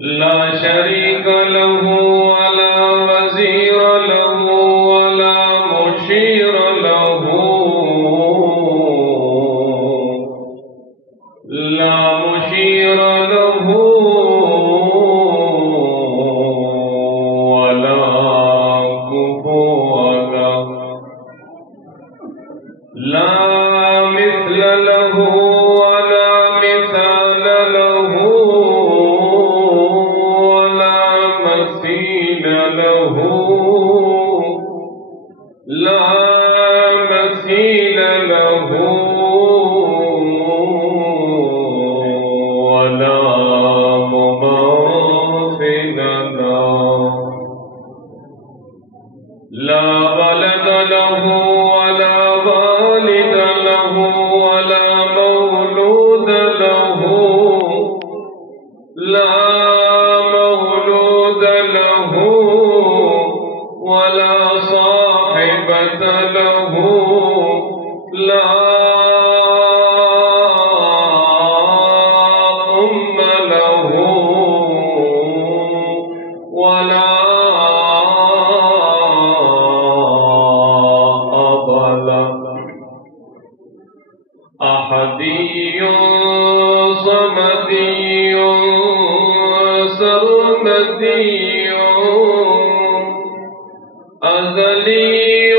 لا شريك له ولا وزير له ولا مشير له لا مشير له ولا كفوا له لا مثل له ولا مثال له ولا مثيل له لا مثيل له ولا مماثل له لا ولد له ولا والد له ولا مولود له لا مولود له ولا صاحبة له لا أم له ولا أب له أحدي صمدي سرمدي أزلي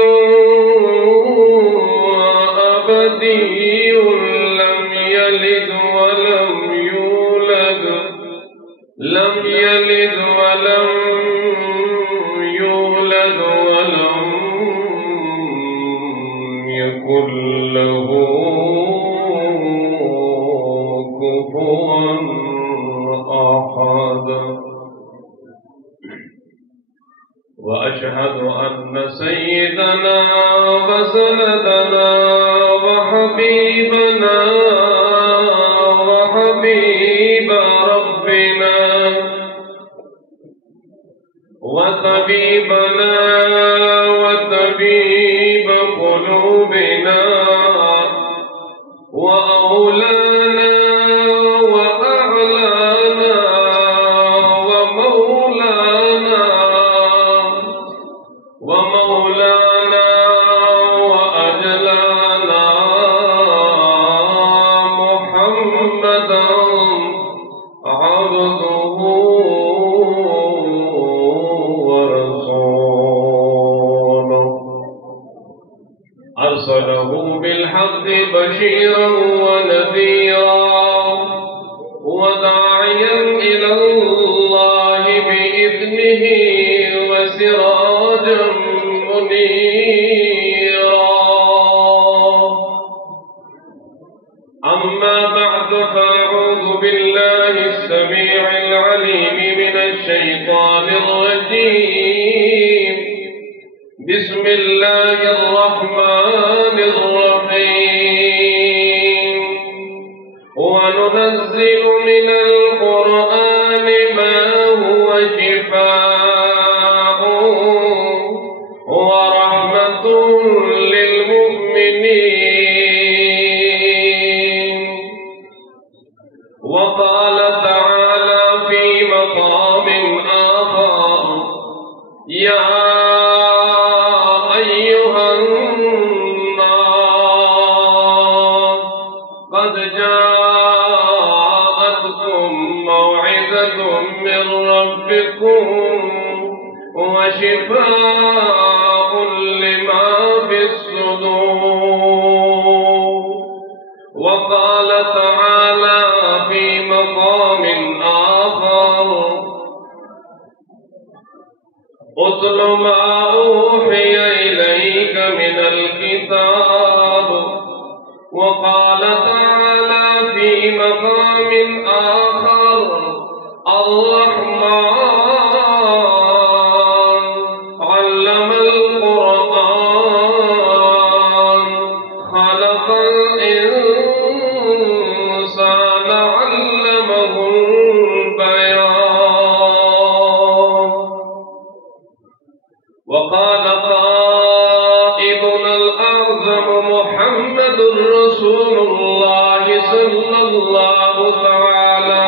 أبدي لم يلد ولم يولد لم يلد ولم يولد ولم يكن له كفوا أحد وأشهد أن سيدنا وسندنا وحبيبنا وحبيب ربنا وطبيبنا وطبيب قلوبنا وأولانا وأعلانا ومولانا وأجلانا محمدا عبده ورسوله أرسله بالحق بشيرا ونذيرا وداعيا إلى الله بإذنه وسراجا منيرا أما بعد فأعوذ بالله السميع العليم من الشيطان الرجيم بسم الله الرحمن الرحيم وننزل من القرآن ما هو شفاء ورحمة للمؤمنين وقال تعالى في مقام آخر يا أيها الناس قد جاءتكم موعظة من ربكم وشفاء لما في الصدور وقال تعالى في مقام آخر اتل ما أوحي إليك من الكتاب وقال تعالى في مقام آخر الرحمن علم القرآن خلق الإنسان علمه البيان وقال قائدنا الأعظم محمد رسول الله صلى الله تعالى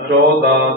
14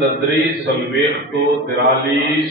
43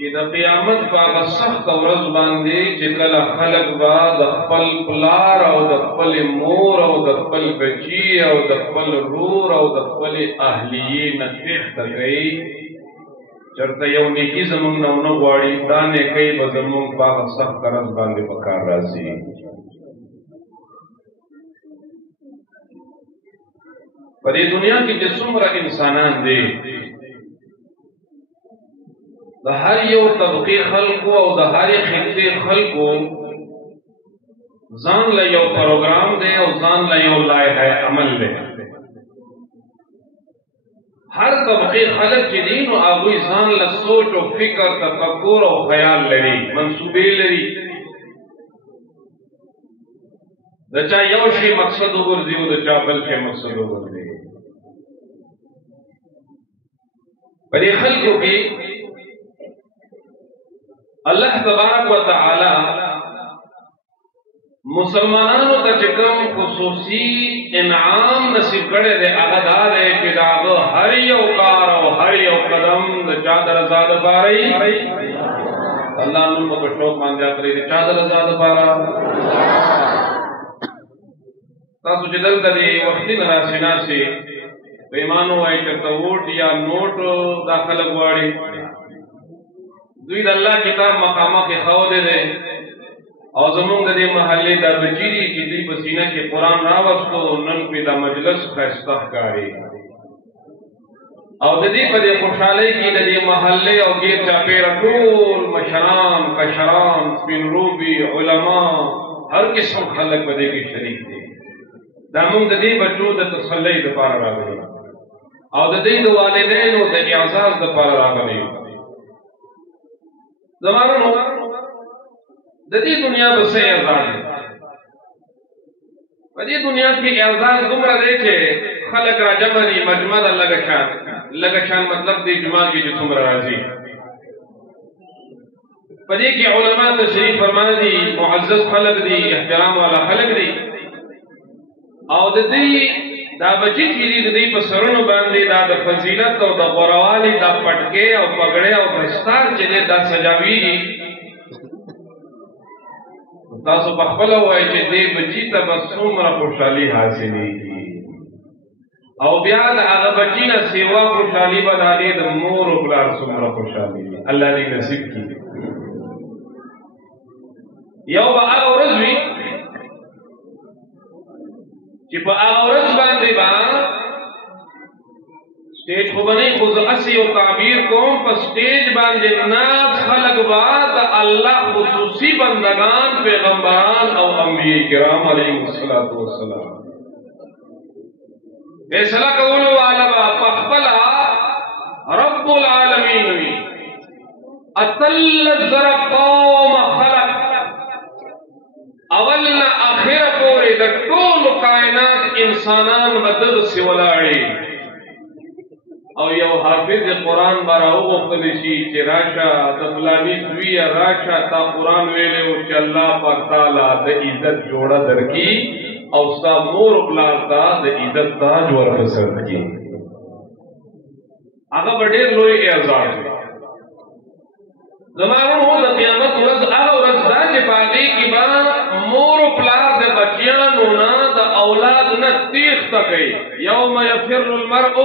چې د قیامت په سخت ورځ باندې چې کله خلق با د خپل پلار او د خپل مور او د خپل بچی او د خپل رور او د خپل اهلیه نه تخته کوي چرته یو نیکی زمونږ نه ونه غواړي دا نیکۍ به زمونږ په سخت ورځ باندې په کار راځي. په دې دنیا کې چې څومره انسانان دي د هر یو طبقه خلقو او د هر خطې خلقو ځان له یو پروګرام دی او ځان له یو لایحه عمل دی. هر طبقه خلق چې دي نو هغوی ځان له سوچ او فکر تفکر او خیال لري منصوبې لري د چا یو شی مقصد وګرځي او د چا بل شی مقصد وګرځي. په دې خلقو کې اللہ تبارک و تعالی مسلمانانو ته چې کوم خصوصي انعام نصیب کړی دی هغه دا دی چې د هغه هر یو کار او هر یو قدم د چا د رضا دپاره وي. الله نوم په شوق باندې اخلي د چا د رضا دپاره. تاسو چې دلته د وختي نه راسئ ناستې پیمانو وایي چېرته ووټ یا نوټ دا خلک غواړي دوی د الله کتاب مقامه کې ښودی دی او زمونږ د دې محلې دا بچي دي چې دوی په سینه کې قرآن راوستو نن پې دا مجلس ښایسته ښکاري او د دې په دې خوشحالۍ کې د دې محلې او ګیر چاپېره ټول مشران کشران سپین روبي علما هر قسم خلک په دې کې شریک دي. دا مونږ د دې بچو د تسلۍ دپاره راغلي او د دوی د والدینو د اعزاز دپاره راغلي. زمانو د دې دنیا په څه اعزاز دی؟ په دې دنیا کې اعزاز دومره دی چې خلک راجمع دي مجمع ده لږه شان مطلب دی جمعه کې چې څومره راځي. په دې کې علما تشریف فرما دي معزز خلک دي احترام والا خلک دي او د دې دا بچی چې دي د دې په سرونو باندې دا د فضیلت او د غوروالي دا پټکې او پګړې او دستار چې دی دا سجاویږي. تاسو په خپله وایئ چې دې بچي ته به څومره خوشحالي حاصلېږي او بیا د هغه بچي نه سیوا خوشحالي به د هغې د مور و پلار څومره خوشحالي وي. الله دې نصیب کړي. یو به هغه ورځ وي چې په هغه ورځ باندې به سټیج خو به نه خو زه هسې یو تعبیر کوم په سټیج باندې ناز خلک به د الله خصوصي بندگان پیغمبران او انبیاء کرام علیهم الصلاة والسلام فیصله کولو والا به پخپله رب العالمین وي. اتلس زره قوم خلق اول نه اخره پورې د ټولو کائنات انسانان به دغسې ولاړې او یو حافظ قرآن به راوغوښتلی شي چې راشه د فلاني زویه راشه تا قرآن ویلی و چې الله پاک تعالی د عزت جوړه درکړي او ستا مور پلار ته د عزت تاج ورپسر کړي. هغه به ډېر لوی اعزاز وي. زمانو د قیامت ورځ هغه ورځ دا چې په هغې کې به مور و پلار د بچیانو نه د اولاد نه تېښته کوي. یوم یفر المرء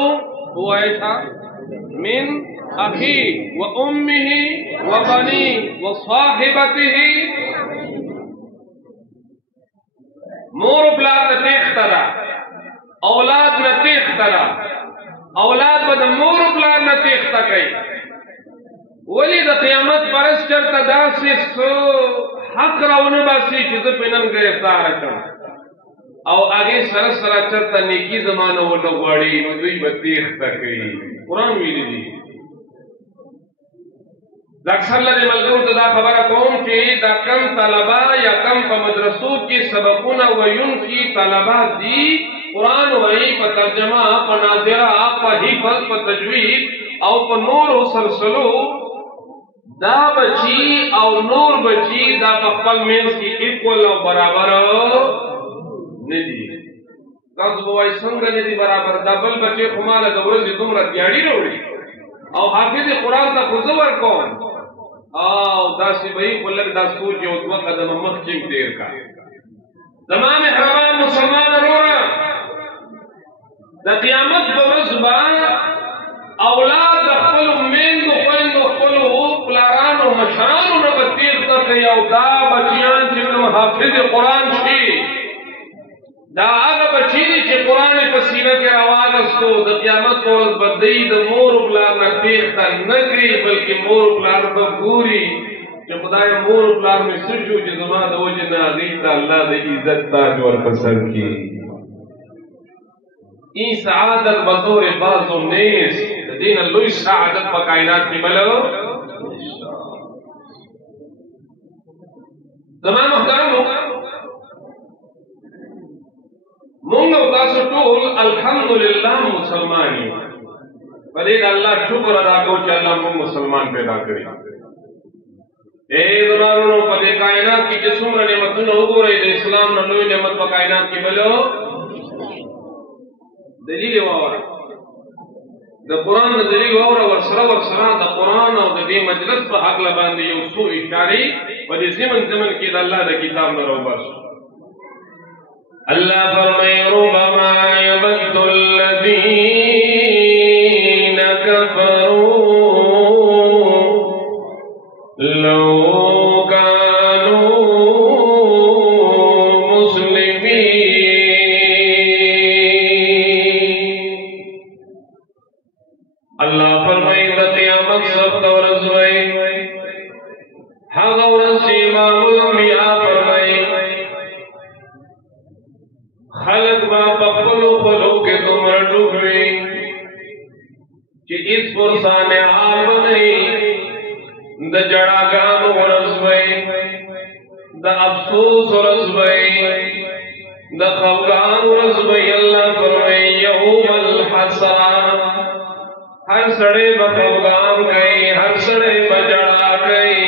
من أخيه وأمه وبنيه وصاحبته مور پلار نه تیخترا اولاد نه تیخترا اولاد به د مور پلار نه تیخته کوي ولی د قیامت پرس چرته داسې څه حق راونه باسي چې زه پې نن ګرفتاره کړم او هغې سره سره چرته نیکي زمانه ونه غواړي نو دوی به تیښته کوي قرآن ویلي دي د اکثر لرې ملګرو ته دا خبره کوم چې دا کم طلبه یا کم په مدرسو کې سبقونه ویونکي طلبه دي قرآن وایي په ترجمه په ناظره په حفظ په تجوید او په نورو سلسلو دا بچی او نور بچی دا په خپل منځ کې ایکول او برابر نه دي تاسو به وایي څنګه نه دي برابر دا بل بچی خو ماله د ورځې دومره دیاړي راوړي او حافظ قرآن ته خو زه ورکوم او داسې به یې خو لږ دا سوچ یو دوه قدمه مخکې تېر کا زما مهربان مسلمان وروره د قیامت په ورځ به اولاد د خپلو میندو خویندو خپلو پلارانو مشرانو نه به تېښته کوي او دا بچیان چې کوم حافظ قرآن شي دا هغه بچی دي چې قرآن یې په سینه کې راواغستو د قیامت په ورځ به دوی د مور و پلار نه تېښته نه کړي بلکې مور و پلار به ګوري چې خدایه مور و پلار مې څه شو چې زما د وجې نه هغوی ته الله د عزت تاج ورپسر کړي این سعادت بطور بعض و نیست دین لوی سعادت په کائنات کې بلو زما محترمو مونږ او تاسو ټول الحمدلله مسلمان یو په دې د الله شکر ادا کوو چې الله موږ مسلمان پیدا کړی اے ورانو په دې کائنات کې چې څومره نعمتونه وګورئ د اسلام نه لوی نعمت په کائنات کې بلو دلیل واوره د قرآن د دلیل واوره ورسره د قرآن او د دې مجلس په هکله باندې یو څو اشارې په دې زمن کې د الله د کتاب نه راوباسو اللہ فرمائے ربما یود الذین کفروا لو کانوا مسلمین اللہ فرمائے قیامت سخت ورځ وي هغه ورځ امام الانبیاء فرمائے خلق با پخلو خلو کے تمہر ڈوبوی چی اس پرسان عام نہیں دا جڑا گانو رزوی دا افسوس رزوی دا خفگان رزوی اللہ فرمائی یوم الحسران ہر سڑے با خفگان گئی ہر سڑے با جڑا گئی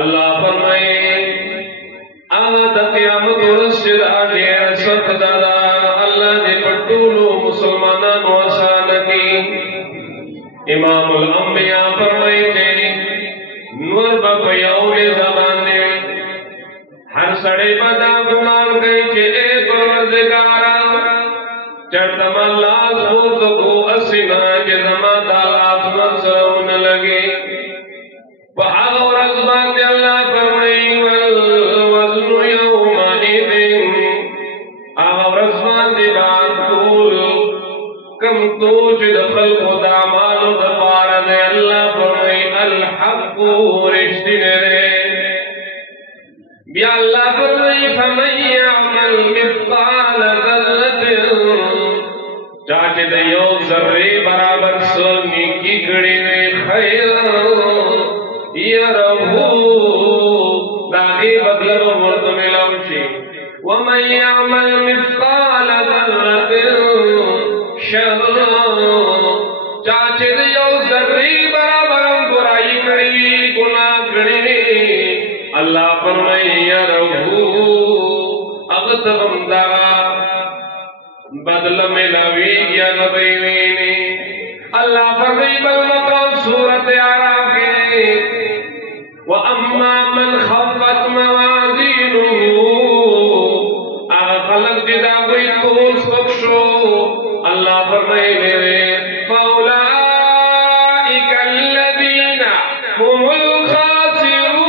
اللہ فرمائی آغا دا قیامت ورسل آدھیر سخت دادا اللہ دے پٹولو مسلمانان و آسانکی امام الانبیاء فرمائی تھے نور با پیاؤ زبان دے ہر سڑے بدا گمان گئی چھے اے پروردگارا چرتم اللہ سبوت کو اسنا چھے زمان دالات منصرون لگے فحاغ و رزبان دے اللہ فرمائی کم توج دخل خدا مالو دفارا دے اللہ فرمائی الحق رشتن رے بیا اللہ فرمائی فمن یعمل مثقال ذرت چاچے دے یو ذرے برابر سو نیکی کڑی وے خیر یرہو داغی بدلن مرد ملوشی ومن یعمل مثقال ذرت شر چاچے دیو ذری برابرم برائی کری گناہ کری اللہ فرمائی یرہو اغتغم دارا بدل ملاوی گیا نبیوینی اللہ فرمائی بالمقام سورت آراف کے وَأَمَّا مَنْ خَفَّتْ مَوَازِينُهُ آغا خلق جدا کوئی توس بخشو اللہ فرمائے میرے فَأُولَئِكَ الَّذِينَ هُمُ الْخَاسِرُونَ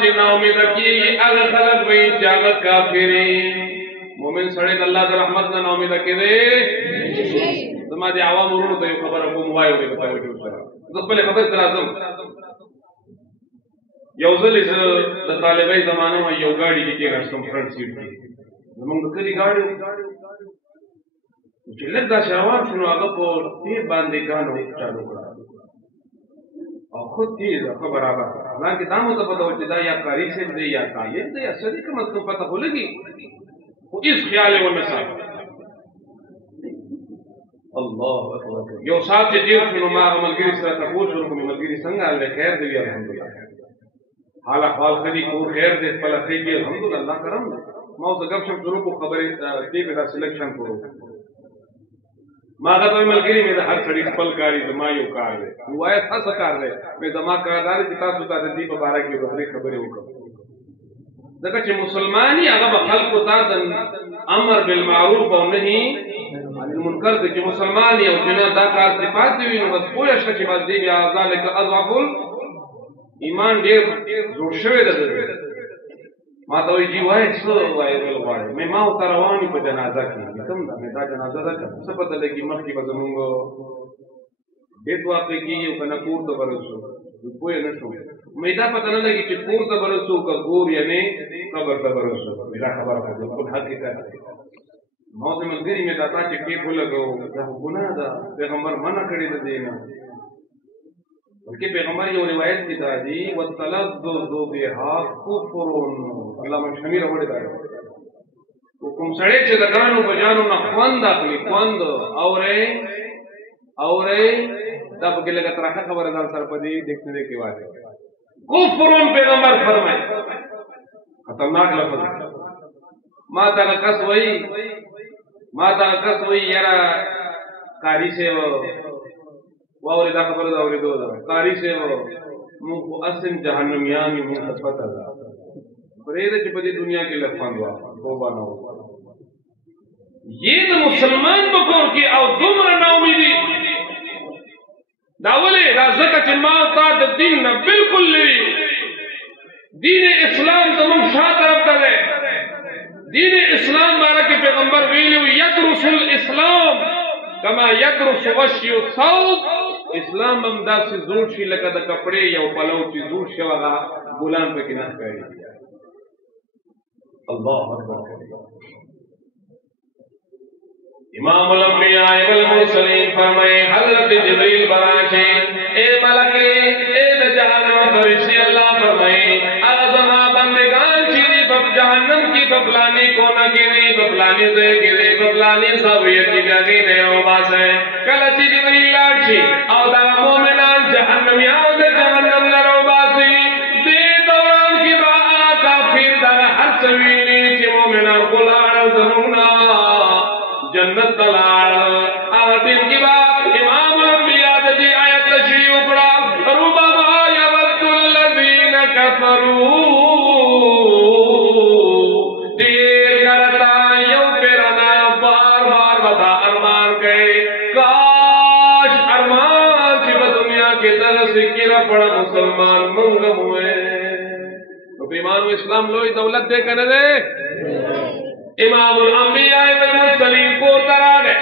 چې نا امید کیږي هغه خلک وي چې هغه کافر مومن سره د الله د رحمت نه نا امید کېږي زما دي عوام ورونو ته خبره کوم وایو په پای کې سره زه خپل خبر تر اعظم یو ځل د طالبای زمانه یو گاډي کې راستم فرنٹ سیټ کې زمونږ د کلی گاډي چې لږ دا شروان شنو هغه په دې باندې ګانو چالو کړه او خود تیز خبر آبا حالانکہ دامو تا پتا ہوچے دا یا قاری سے دے یا قائد دے یا صدی کا مطلب پتا ہو لگی وہ اس خیال و نصاب اللہ اکبر یو صاحب چے جیر سنو ما ملگری سر تقول شروع کمی ملگری سنگا اللہ خیر دے الحمدللہ حال احوال خلی کور خیر دے پلا خیجی الحمدللہ اللہ کرم ما اسا گب شب شروع کو خبری تی پیدا سلیکشن کرو ما غته ملګری مې د هر سړي خپل کاری زما یو کار دی وایي تاسو کار دی مې زما کار دی چې تاسو ته د دې په اړه کې ورته خبرې وکړم ځکه چې مسلمانۍ هغه به خلکو ته د امر بالمعروف او نهي عن المنکر د چې مسلمان یو جنا دا کار صفات دی نو بس پوهه شته چې بس دی بیا ذالک اضعف ایمان ډېر جوړ شوی دی ما ته وی جی وای څه وای ول وای مې ما او رواني په جنازه کې کوم دا مې دا جنازه ده څه پته لګي مخکې به زمونږ دې واقع کې یو کنه کور ته ورسو کوی نه شو مې دا پته نه لګي چې کور ته ورسو کا ګور یعنی قبر ته ورسو دا خبره ده په حقیقت مو ته ملګری مې دا چې کې بولګو دا ګناه ده پیغمبر منع کړی دی نه بلکہ پیغمبر یہ روایت کی دادی والتلذذ بها کفر علامہ شمیر وړي دا کوم سړی چې د ګانو بجانو نه خوند اخلي خوند اورې دا په کې لګه ترخه خبره ځان سره پدې ډکشنری کې واځي کفر پیغمبر فرمایي خطرناک لفظ ما تا کس وای یرا کاری سے واوري دا خبره دا اورېدو ده قاری سے مونږ اسن جهنميان یو مونږ پته ده پرې چې په دې دنیا کې لفظ وا توبه نه وکړه یہ د مسلمان په کور کې او دومره نا امیدي دا ولې دا ځکه چې ما تا د دین نه بالکل لري دین اسلام زموږ شاته طرف ته ده دین اسلام باندې پیغمبر ویلو یدرس الاسلام کما یدرس وشی الصوت اسلام هم داسې زوړ شي لکه د کپڑے یو پلو چې زوړ شي هغه ګلان پکې نه ښکاري الله اکبر امام الانبیاء والمرسلین فرمائے حضرت جبریل براچے اے ملکے اے جہنم فرشتے اللہ فرمائے اعظم بندگان چیری بب جہنم کی بفلانی کونا گیری بفلانی سے گیری بفلانی سویت کی جگی نے اوباس ہے کلچی جبریل لارچی او دا مومنان جہنمیان دے جہنم لروباسی دے دوران کی با کافر دا حد سویلی چی مومنان قلار زمونا جنت تلال آدم کی بات امام الانبیاء دی آیت تشریح اکڑا ربما یود الذین کفروا دیر کرتا یو پیرنا بار بار بتا ارمان گئے کاش ارمان چی دنیا کی طرح سکیرہ پڑا مسلمان منگم ہوئے تو ایمان و اسلام لوئی دولت دے کر دے امام الانبیاء والمرسلین کو ترانے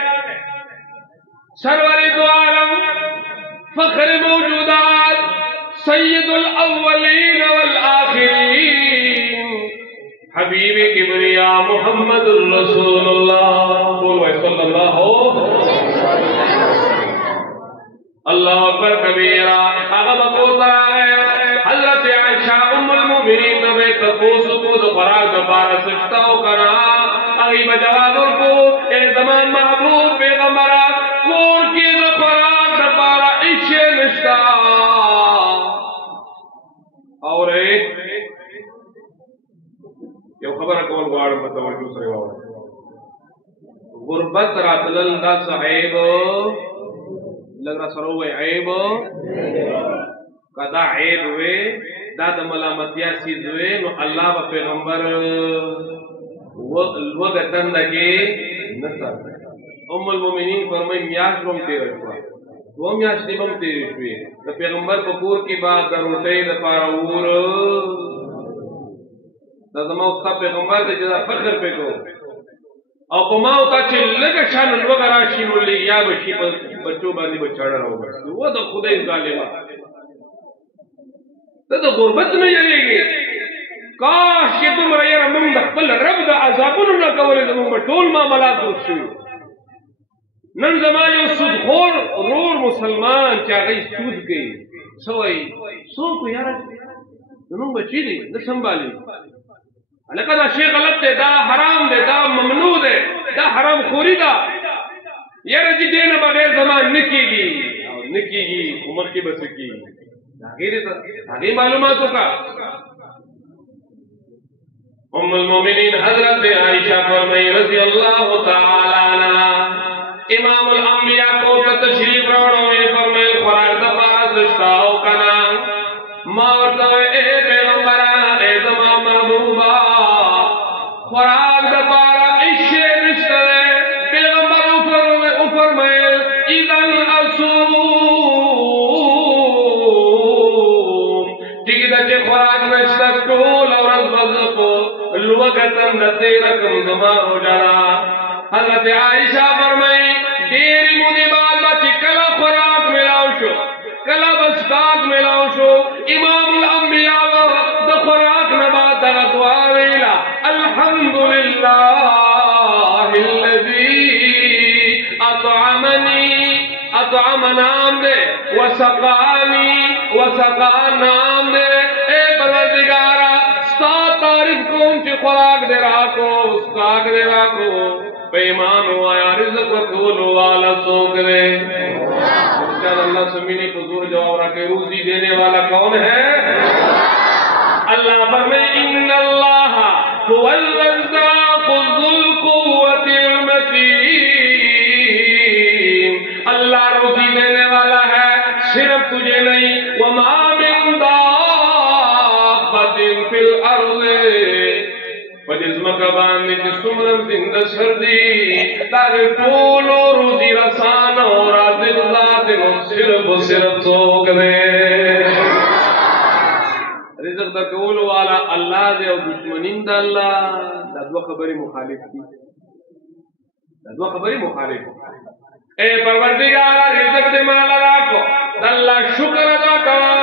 سرور دو عالم فخر موجودات سید الاولین والآخرین حبیب کبریا محمد الرسول اللہ قولوا صلی اللہ اللہ اکبر کبیرہ اغب کو ترانے حضرت عائشہ ام المؤمنین نبی تفوس کو دفراغ دفار سشتاو کرا غیب جواب کو اے زمان محبوب پیغمبرہ کور کی دفراغ دفارا عشے نشتا اور یو خبر کول غواړم په توجه سره واورئ غربت راتلل دا صحیب لګرا سره وای عیب کدا عیب وې دا د ملامتیا سیز وې نو الله په پیغمبر وغتن لگے نصر ام المومنین فرمائی میاش بم تیر شوا وہ میاش بم تیر شوی دا پیغمبر پکور کی بات دا روٹے دا پارا اور زما استاد پیغمبر دې دا فخر پکو او په ما او تا چې لږه شان لوګه راشي نو یا بشي په بچو باندې بچاړه راوځي و د خدای ظالما ته د غربت نه یریږي کاش چې تمره یې موږ د خپل رب د عذابونو نه کولې زموږ ټول معاملات دوست شي نن زما یو سودخور رور مسلمان چې هغه سود کوي سوای څوک یاره زموږ بچی دي د سنبالي لکه دا شی غلط دی دا حرام دی دا ممنوع دی دا حرام خوري ده یاره چې دې نه بغیر زما نه کېږي او نه کېږي خو مخکې به څه کېږي هغې معلومات وکړه ام المؤمنین حضرت عائشہ فرمائی رضی اللہ تعالی عنہ امام الانبیاء کو تشریف راوڑو میں فرمائے خوراک دفاع دشتاو کنا مورتو اے پیغمبرہ اے زمان محبوبہ خوراک دفاع عشق رشتہ دے پیغمبر فرمائے اذن اصوم ٹھیک ہے خوراک رشتہ ٹول اور ازبزپو لوگتن نتے رکم زما ہو جانا حضرت عائشہ فرمائی دیری مودی بعد بچی کلا خوراک ملاو شو کلا بسکاک ملاو شو امام الانبیاء دا خوراک نبات دا دعا ویلا الحمدللہ اللذی اطعم نام دے وسقانی وسقان نام دے اے پروردگارا تعریف کون چی خوراک دے راکو اسکاک دے راکو پیمان ہوا یا رزق وکولو والا سوک دے چاہتا اللہ سمینی کو زور جواب رکھے روزی دینے والا کون ہے اللہ فرمائے ان اللہ هو الرزاق ذو القوة المتین اللہ روزی دینے والا ہے صرف تجھے نہیں وما من دابت فی الارض پجزمکہ باندے چی سمرم زندہ سردی تاکہ پولو روزی رسان اور آدل ذات صرف سوک دے رزق دا قولو والا اللہ دے اور دشمنین دا اللہ دا دو خبری مخالف تھی اے پروردگارہ رزق دے مالا راکو دا اللہ شکر ادا کرا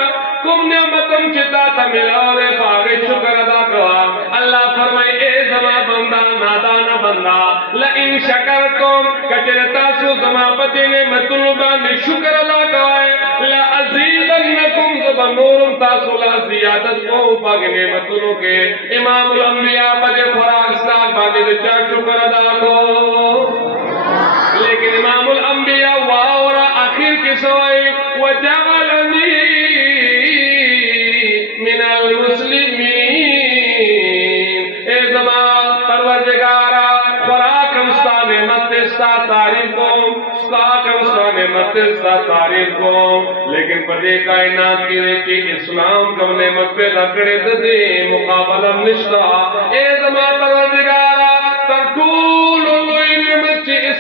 کم نعمتم چتا تا ملاوے پاگے شکر ادا کرا اللہ فرمائے اے زما بندہ نادانا بندہ لئن شکرتم کچرتا سو زما پتے نعمتنو باندے شکر ادا کرائے لأزیدنکم زبا نورم تاسو لا زیادت کو پاگے نعمتنو کے امام الانبیاء پدے خوراک ساک باندے چا شکر ادا کو لیکن امام الانبیاء واورا آخر کی سوائی وجعلنی من المسلمین اے زمان پروردگارا خوراکم ستا نعمت ستا تعریف کو سکاکم ستا نعمت ستا تعریف کو لیکن پدے کائنات کی ریچی اسلام کم نعمت پہ لکڑے دے مقابلم نشتا اے زمان پروردگارا ترکول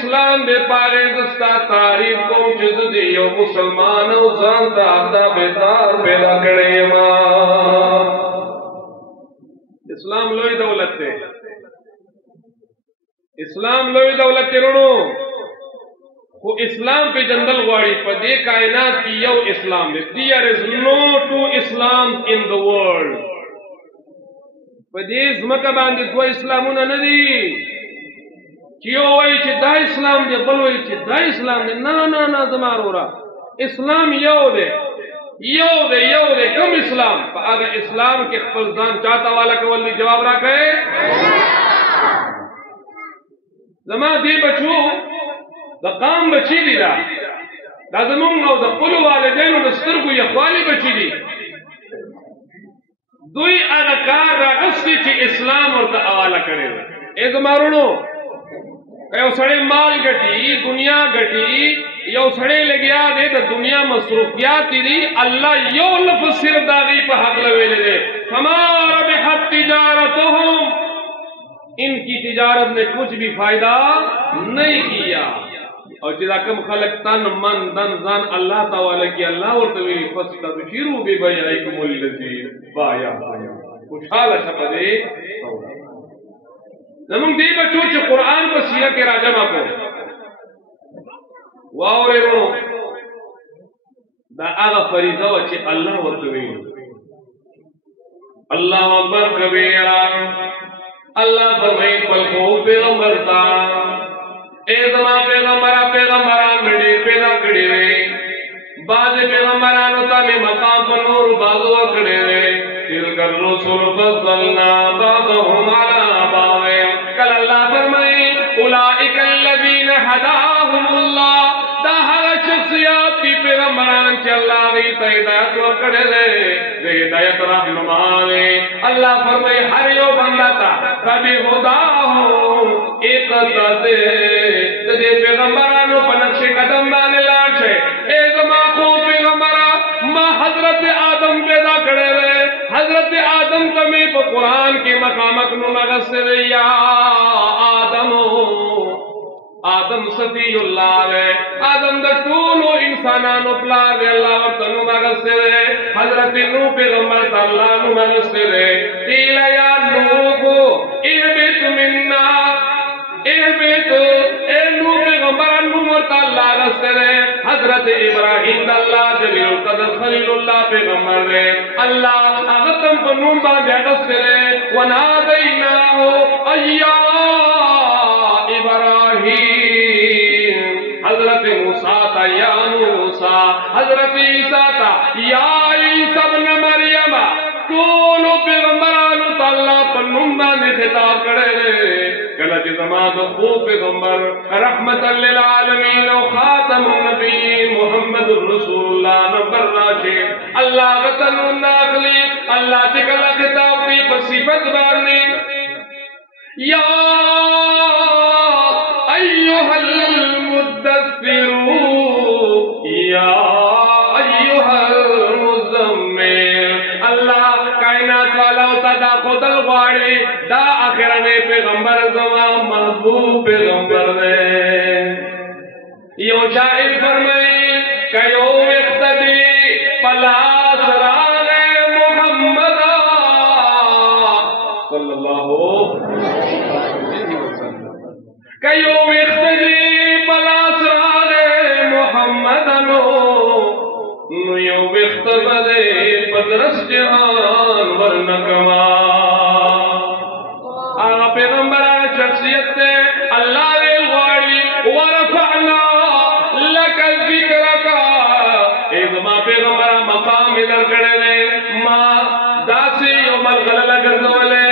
اسلام دے پارے دستا تعریف کو چیز دیو مسلمان او زانتا آتا بیتار پیدا کرے ماں اسلام لوئی دولت تے اسلام لوئی دولت تے رونو خو اسلام پہ جندل غواری پا دے کائنات کی you Islam they there is no two Islam in the world پا دے زمکہ باندے دو اسلامونا ندی چیو وی چی دا اسلام دے بل وی چی دا اسلام دے نا زمارورا اسلام یو دے کم اسلام پا اگر اسلام کے خفلزان چاہتا والا کولی جواب را کہے زمان دی بچو دا قام بچی دی دا زمان او دا قلو والدین و دا سترگو یخوالی بچی دی دوی اگر کار را غستی چی اسلام اور دا اوالا کرے اے زمارونو یو سڑے مال گٹی دنیا گٹی یو سڑے لگیا دے دا دنیا مصروفیات دی اللہ یو لفظ صرف داغی پہ حق لوے لے دے فما ربحت تجارتهم ان کی تجارت نے کچھ بھی فائدہ نہیں کیا اور جدا کم خلق تن من دن زن اللہ تعالی کی اللہ ورطوی فستبشیرو بی بیعیکم اللذی بایا خوشحال شپدے زمون دې بچو چې قرآن په سیره کې راجمع کو واورې ورو دا هغه فریضه و چې الله ورته ویل الله اکبر کبیرا اللہ فرمائے پل کو پیغمبر تا اے زمان پیغمبران مڈی پیدا کڑی رے بعض پیغمبرانو تا میں مقام پر نور بازو کڑی رے تلک الرسول فضلنا بعضهم علی بعض کل اللہ فرمائے اولئک الذین هداهم اللہ دا ہر شخصیات کی پیغمبران چی اللہ نے ہدایت ورکڑے دے ہدایت رہنمانے اللہ فرمائے ہر یو بندہ تا کبھی خدا ہو اقتدے دے پیغمبرانو پر نقش قدم بانے لاچے اے زما خو پیغمبرہ ما حضرت آدم پیدا کرے رہے حضرت آدم کمی پا قرآن کی مقامک نمغسر یا آدم صفی اللہ رے آدم دا طولو انسانانو پلا رے اللہ ورطنو مغسر رے حضرت نو پیغمبر تا اللہ نو مغسر رے قیل یا نوحو احبت مننا احبت اے نو پیغمبر نو مرتا اللہ غسر رے حضرت ابراہیم دا اللہ جلیل القدر خلیل اللہ پیغمبر رے اللہ اغتم پر نو باندے غسر رے ونادیناہو ایا ابراہیم حضرت موسیٰ تا یا موسیٰ حضرت عیسیٰ تا یا عیسیٰ ابن مریم کونو پیغمبرانو تا اللہ پر نمبانی خطاب کرے کلچ زمان خو پیغمبر رحمتا للعالمین و خاتم النبی محمد الرسول اللہ نبر راشد اللہ غتن الناخلی اللہ چکلا خطاب کی پسیفت بارنی یا ایوہ المدثر یا ایوہ المزمل اللہ کائنات والا ہوتا دا خود الغواری دا آخرنے پیغمبر زمان محبوب پیغمبر دے یو شاعر فرمائی کہ یو اقتدی پلاس راگ محمد صلی اللہ علیہ وسلم کہ یو اقتدی پلاس راگ محمد نو یو اقتدی بدرس جہان ورنکما آغا پیغمبر شخصیت تے اللہ نے غواری ورفعنا لک ذکرکا اے زمان پیغمبر مقام ادھر کڑے دے ماں داسی یو ملغل لگردولے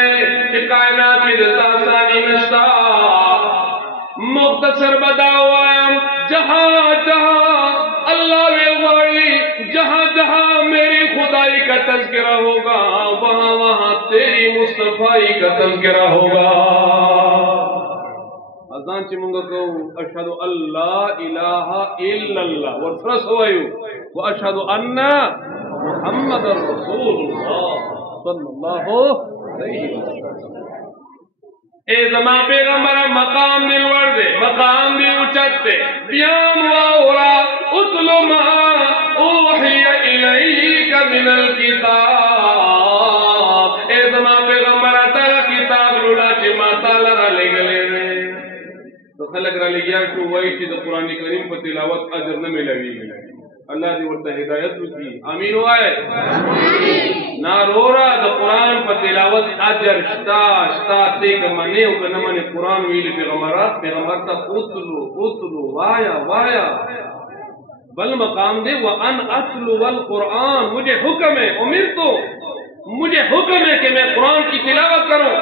کہ کائنات کی دتا ثانی نشتا مختصر بداوام جہاں جہاں اللہ نے غواری جہاں جہاں میری خدائی کا تذکرہ ہوگا وہاں وہاں تیری مصطفائی کا تذکرہ ہوگا اذان چی منگا کہو اشہدو اللہ الہ الا اللہ ورسرس ہوئیو و اشہدو انہ محمد رسول اللہ صلی اللہ علیہ وسلم اے زمان پیغمبر مقام دل وردے مقام دل اچھتے بیام واورا اتلو ما اوحی الیک من الکتاب اے زمان پیغمبر تاگا کتاب لوڑا چی ماتا لگا لے گلے رہے تو خلق را لگیا کو وہی چی دا قرآن کریم پر تلاوت اجر نہ ملوی گلے اللہ دی ورطا ہدایت کی آمین ہوا ہے نارورا دا قرآن پر تلاوت اجر شتا تیک منی او کنمانی قرآن ویلی پیغمبرات پیغمبرتا اتلو وایا بل مقام دے وَأَنْ أَتْلُوَ الْقُرْآنِ مجھے حکم ہے مجھے حکم ہے کہ میں قرآن کی تلاوت کروں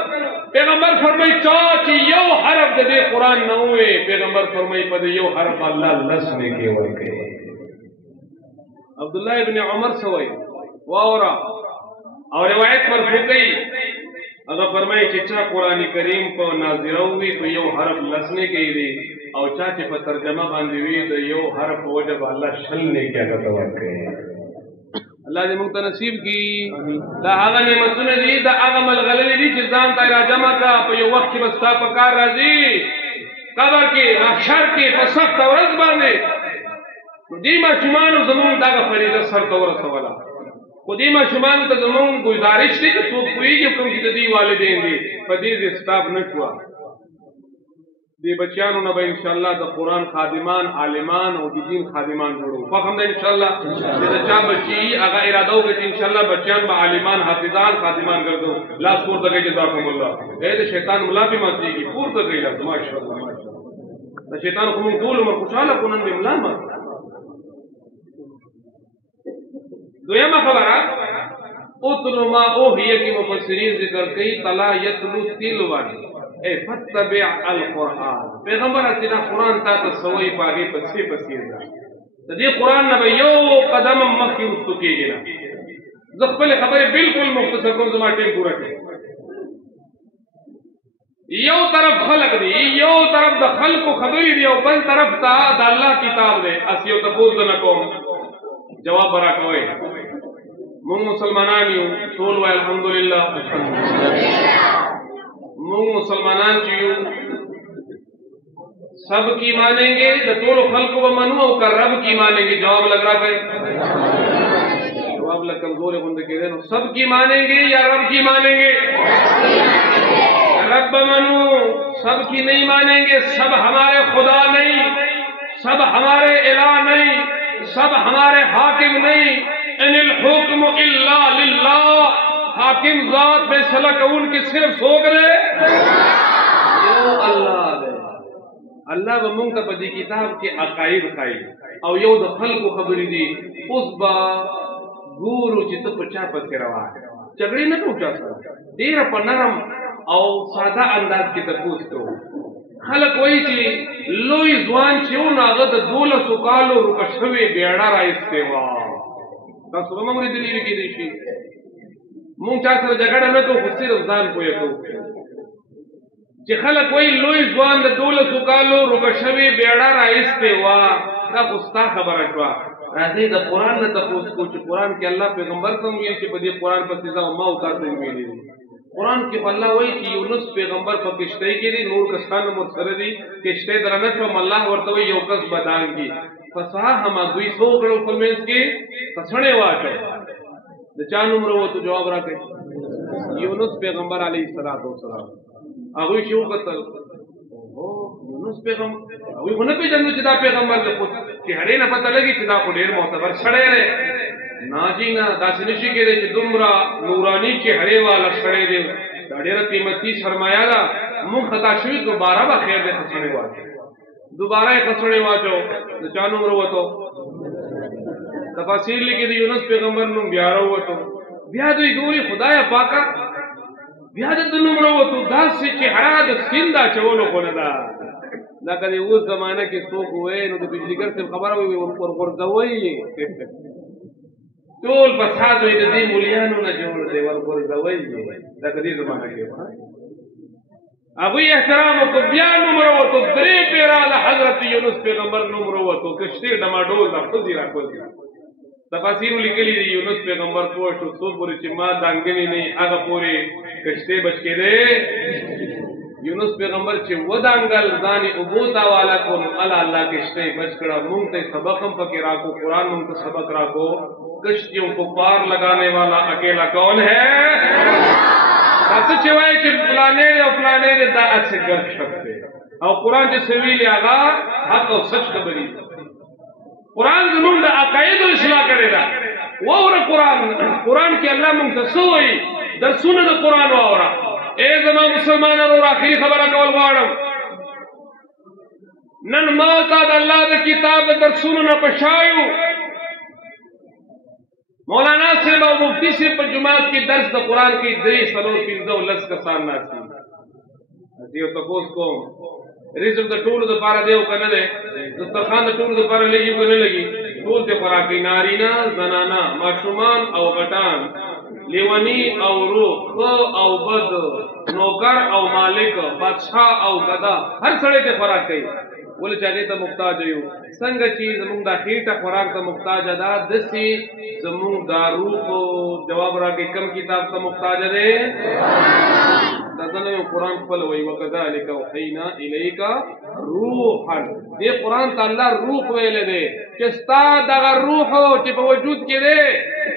پیغمبر فرمائی چاچی یو حرف دے قرآن نہ ہوئے پیغمبر فرمائی پدے یو حرف اللہ لسنے کے ورکے عبداللہ ابن عمر سوئی واورا اور روایت پر فقی اگر فرمائی چچا قرآن کریم کو نازرہ ہوئی تو یو حرف لسنے کے دی اور چاچے پر ترجمہ باندھی ہوئی تو یو حرف وجب اللہ شلنے کیا ورکے اللہ دے منگتا نصیب کی دا آغا نعمتون دی دا آغا ملغلل دی چیزان تایرہ جمع کا پا یو وقت کی بستا پکار رازی قبر کی محشر کی پسخت ورز باندے دیما شمانو زمون داغا فریضہ سر تورس والا کو دیما شمانو تا زمون گزارش دی کہ سوک کوئی جو کم کی دی والدین دی فدیز استاف نشوا دې بچیانو نه به انشاءالله د قرآن خادمان عالمان او د دین خادمان جوړو فهم ده انشاءالله چې د چا بچي هغه اراده وکړي چې انشاءالله بچیان به عالمان حافظان خادمان ګرځو لاس پورته کوي جزاکم الله د شیطان ملا پې ماتېږي پورته کوي لاس ماشاءالله د شیطان خو موږ ټول عمر خوشحاله کړو نن مې ملا مات دویمه خبره اتل ما اوحی کی مفسرین ذکر کئی تلا یتلو تلوان اے فتبع القرآن پیغمبر اتنا قرآن تا تسوئی پاگی پسی پسی دا دی قرآن نبی یو قدم مخی رستو کی گنا زخبل خبر بالکل مختصر کن زمان ٹیم پورا کی یو طرف خلق دی یو طرف دا خلق و خبری دی و بل طرف تا دا اللہ کتاب دے اسیو تپوز نکوم جواب برا کوئی مونږ مسلمانان یو ټول وای الحمدلله مونږ مسلمانان چې یو سب کی مانیں گے د ټول خلق و منو او کر رب کی مانیں گے جواب لگ رہا ہے جواب لگ کمزور بندے کے دین سب کی مانیں گے یا رب کی مانیں گے رب منو سب کی نہیں مانیں گے سب ہمارے خدا نہیں سب ہمارے الہ نہیں سب ہمارے حاکم نہیں ان الحکم الا للہ حاکم ذات فیصلہ کون کی صرف سوک دے یو اللہ دے اللہ با منگتا پا دی کتاب کے عقائد خائی او یو دا خلق خبری دی اس با گورو چی تا پچا پسی روا ہے چگڑی نہ پوچھا سا دیر پا نرم او سادہ انداز کی تپوس تو خلق وہی چی لوی زوان چیو ناغد دولا سکالو رکشوی بیڑا را استیوا دا صبح ممری دلیوی کی دیشی مونگ چا سر جگڑا نکو خسیر ازدان پویا کو چی خلق وہی لوی زوان دا دولا سکالو رکشوی بیڑا را استیوا دا خستا خبر اشوا راځي د قران نه تاسو کو چې قران کې الله پیغمبر کوم ویل چې په دې قران په سزا او ما او تاسو ویلي قران کې الله وایي چې یونس پیغمبر په کشته کې دي نور کسان مر سره دي کشته درنه شو الله ورته وایي یو کس بدان کی فصاح ما 200 کړو فلمنس کې کسړې واټه د چا نومره وته جواب راکړي یونس پیغمبر علیه الصلاۃ والسلام هغه شو قتل یونس پیغمبر وی ونه پیژنو چې دا پیغمبر له خود چې هړې نه پته لګي چې دا خو ډېر معتبر شړې دی ناجینا داسې نشي کېدی چې دومره نوراني چې هړې والا شړې دی دا ډېره قیمتي سرمایه ده مونږ خطا شوي دوباره به خیر دی خسړې واچو دوباره یې خسړې واچو د چا نوم وروتو تفاسیر لیکي د یونس پیغمبر نوم بیا راووتو بیا دوی ګوري خدایه پاکه بیا د نوم وروتو داسې چې هړه د سیند اچولو خو نه ده لکه د اوس زمانه کې څوک وایي نو د بجلیګر صاحب خبره وي ورغورځوئ ټول فساد وي د دې مولیانو نه جوړ دی ورغورځوئ لکه دې زمانه کې هغوی احترام وکړو بیا نوم راووتو درې پیره د حضرت یونس پیغمبر نوم راووتو کشتې ډماډول د ښځې راکوځي تفاسیر لیکلي دي یونس پیغمبر پوه شو څو پورې چې ما دانګنې نه هغه پورې کشتې بچ کېدې یونس پیغمبر چې ودانګل ځانې اوبو ته والا کو نو الله کشتۍ بچ کړه مونږ ته سبق هم پکې راکو قرآن مونږ ته سبق راکو کشتیوں کو پار لگانے والا اکیلا کون ہے تاسو چې وایي چې فلانے او فلانے دا اڅ ګر شپته او قرآن چې سویل هغه حق او سچ خبرې قرآن زموږ د عقاید اصلاح کړي دا ووره قرآن کې الله مونږ ته سوې درسونه د قرآن واوره اے زمان مسلمانانو آخری خبره کول غواړم نن ما تا د الله د کتاب د درسونو نه پشایو مولانا صاحب او مفتی صاحب په جماعت کې درس د قرآن کې 3-4-15 کسان ناست دي او تاسو کوم رزق د ټولو د پاره دیو کنه ده دسترخوان د ټولو د پاره لګي کنه لګي ټول ته خوراکي نارینا زنانا ماشومان او غټان لیونی او روح خو او بد نوکر او مالک بادشاہ او گدا هر سړی ته خوراک کوي ول چاغه ته محتاج یو څنګه چې زمونږ د خېټه خوراک ته محتاج ده دسي زمونږ د روح جواب راکې کم کتاب ته محتاج ده دغه قرآن خپل وی وکذالک وحینا الیک روحا دې قرآن ته الله روح ویل دی چې ستا دغه روح چې په وجود کې دی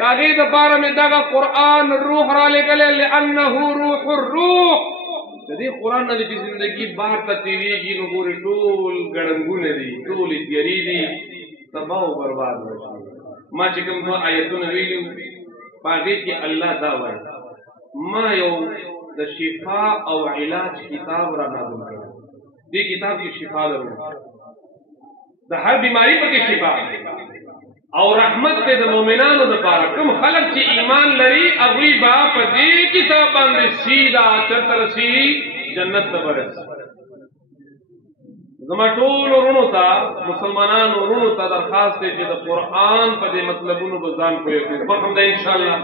هغه د باره مې دغه قرآن روح را لګل لانه روح الروح د دې قرآن نه چې زندگی بار ته تېرېږي نو ګورې ټول ګړنګونه دي ټولې تیارې دي تباه او برباد وشي. ما چې کوم دوه آیتونه ویلي په هغې کې الله دا وایي ما یو د شفا او علاج کتاب را نازل کړی. دې کتاب کې شفا لرو د هر بیماری پکې شفا او رحمت دې د مؤمنانو لپاره. کوم خلک چې ایمان لري هغوی به په دې کتاب باندې سیده چرته رسي جنت ته ورسي. زما ټول ورونو ته مسلمانانو ورونو ته درخواست دی چې د قرآن په دې مطلبونو به ځان پوه کړي. فهم ده انشاءالله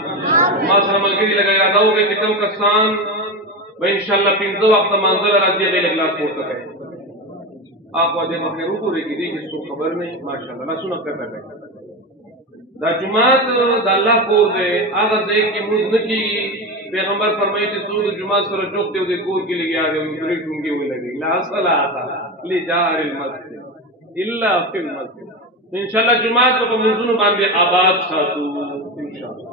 ما سره ملګري لږ اراده وکړئ چې کوم کسان به انشاءالله 15 وخته منزل راځي هغې لږ لاس پورته کړئ. آپ دې مخکې وګورئ چې دې کې څوک خبر نه وي ماشاءالله لاسونه ښکته کړئ. دا جماعت د الله کور دی هغه ځای کې مونځ نه کېږي. پیغمبر فرمایي چې څوک د جماعت سره چوک دی او د کور کې لګیا دی او درې ټونګې ولګوي لا صلاة لجار المسجد الا فی المسجد. انشاءالله جماعت په مونځونو باندې آباد ساتو انشاءالله.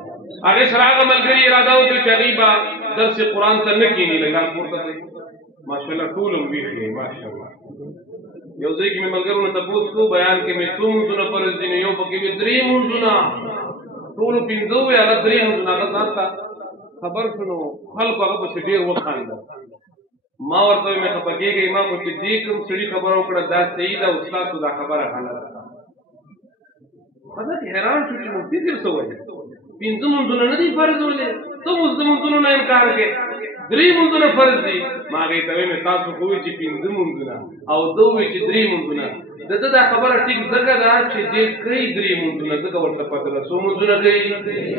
هغې سره هغه ملګري اراده وکړي چې هغوی به درس قرآن ته نه کښېني لږ لاس پورته کړئ. ماشاءالله ټول هم ویښ دی ماشاءالله. یو ځای کې مې ملګرو نه تپوس کړو بیان کې مې څو مونځونه فرض دي نو یو پکې مې 3 مونځونه ټولو 15 وې هغه 3 مونځونه هغه ځان ته خبر شو نو خلکو هغه پسې ډېر وخانده. ما ورته وویل مې خفه کېږئ ما خو چې دې کوم سړي خبره وکړه دا صحیح ده او ستاسو دا خبره غلطه ده. حضرت حیران شو چې مفتي صاحب څه وایي 15 مونځونه نه دي فرض ولې ته اوس د مونځونو نه انکار کوې 3 مونځونه فرض دي. ما هغې ته ویل مې تاسو خو وایي چې 15 مونځونه او ده وایي چې 3 مونځونه. د ده دا خبره ټیک ځکه ده چې دې کوي 3 مونځونه ځکه ورته پته ده څو مونځونه کوي.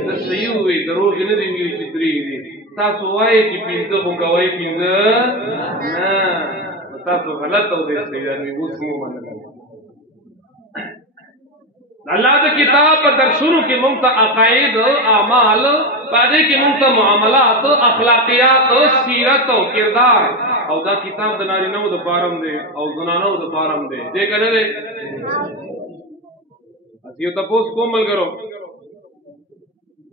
ده صحیح ووایي دروغ یې نه دي ویلي چې 3 دي. تاسو وایئ چې 15 خو کوئ 15 نه تاسو غلط او دې صحیح ده نو اوس مو منله. الله د کتاب په درسونو کې مونږ ته عقاید اعمال په دې کې مونږ ته معاملات اخلاقیات سیرت او کردار او دا کتاب د نارینه‌و د پاره هم دی او زنانو د پاره هم دی. دې کنه دی یو تاسو کوم ملګرو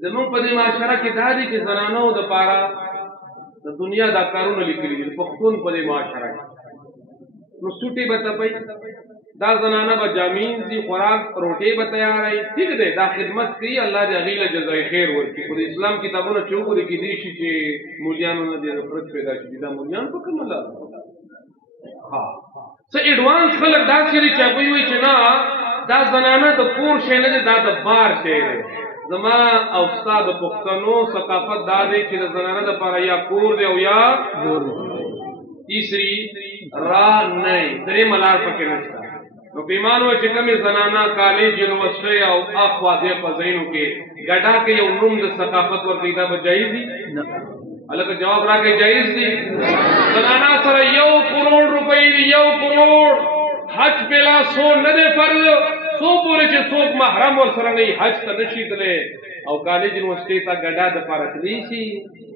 زموږ په دې معاشره کې دا دي چې زنانو د پاره د دنیا دا کارونه لیکلي دي پښتون په دې معاشره کې نو سوټي به تپي دا زنانه به جامین زی خوراک روټي به تیارای ٹھیک دی دا خدمت کوي الله دې هغې له جزای خیر ورکړي. خو د اسلام کتابونه چې وګورې کېدای شي چې مولیانو نه دې نفرت پیدا شي دا مولیان په کومه لاره ها څه ایډوانس خلک داسې دي چې هغوی وایي چې نه دا زنانه د کور شی نه دی دا د بار شی دی. زما او ستا د پښتنو ثقافت دا دی چې د زنانه دپاره یا کور دی او یا تیسری را نه درېیمه لار پکې نشته. نو پیمان و چې کومې زنانه کالج یونیورسټۍ او اخوا دې په ځایونو کې ګډا کې یو نوم د ثقافت ورکوي دا به جایز دي؟ هلکه جواب راکړئ جایز دي؟ زنانه سره 1 کروڑ روپۍ دي 1 کروڑ حج بلا سو نه دی فرض څو پورې چې څوک محرم ورسره نه وي حج ته نشي تللی او کالج یونیورسټۍ ته ګډا دپاره تللی شي.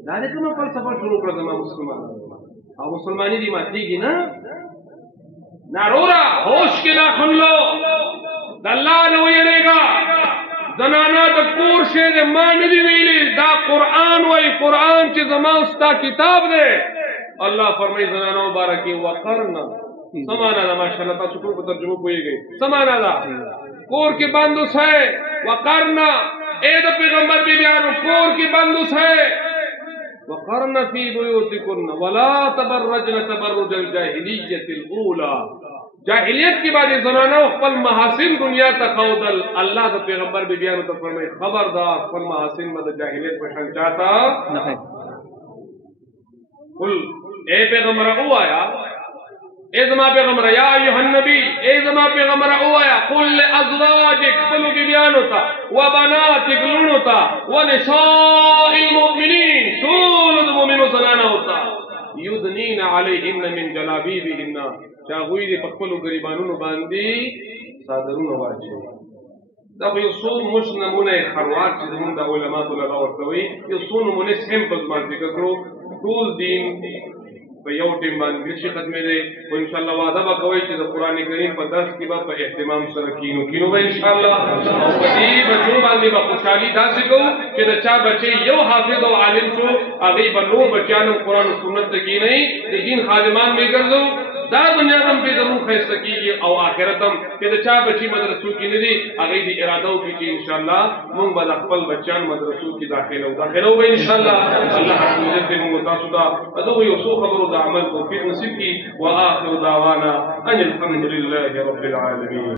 دا دې کومه فلسفه شروع کړه زما مسلمانانو او مسلماني دې ماتېږي نه نارورا ہوش کے ناخن لو اللہ نو یریگا زنانا دا کور شے دے ماں ندی ویلی دا قرآن وائی قرآن چی زمان استا کتاب دے اللہ فرمائی زنانا مبارکی وقرنا سمانا دا ماشاءاللہ تا شکر پر ترجمہ کوئی گئی سمانا دا کور کی بندس ہے وقرنا اے دا پیغمبر بی بیانو کور کی بندس ہے وقرن فی بیوتکن ولا تبرجن تبرج الجاہلیت الاولی جاہلیت کی بعد زنانہ خپل محاسن دنیا تا خودل اللہ دا پیغمبر بی بیانو تا فرمائے خبردار خپل محاسن مد جاہلیت پشن چاہتا قل اے پیغمبر او آیا اے زما پیغمبر یا ایوہ النبی اے زما پیغمبر او آیا قل لازواجک خپلو بی بیانو تا وبناتک لونو تا ونساء المؤمنین طول المؤمنو زنانا ہوتا یدنین علیہن من جلابیبہن چاہوئی دی پخپلو گریبانونو باندی صادرونو واچے دا خو یو څو موږ نمونه خروات چې زمونږ د علماتو لغه ورته وایي یو څو نمونې سیمپل باندې ذکر کړو ټول دین په یو ټیم باندې نشي ختمېدی خو انشاءالله وعده به کوئ چې د قرآن کریم په درس کې به په اهتمام سره کینو به انشاءالله او په دې بچو باندې باندې به خوشحالي داسې کوو چې د چا بچي یو حافظ او عالم شو هغوی به نور بچیانو قرآن و سنت ته کښېنوي د دین خادمان به یې ګرځو دا دنیا هم پې ضرور ښایسته کېږي او آخرت هم چې د چا بچي مدرسو کې نه دي هغوی دې اراده وکړي چې انشاءالله مونږ به د خپل بچیان مدرسو کې داخله به انشاءالله الله رب العزت دې مونږ تاسو ته د دغو یو څو خبرو د عمل توفیق نصیب کړي. وآخر دعوانا ان الحمد لله رب العالمین.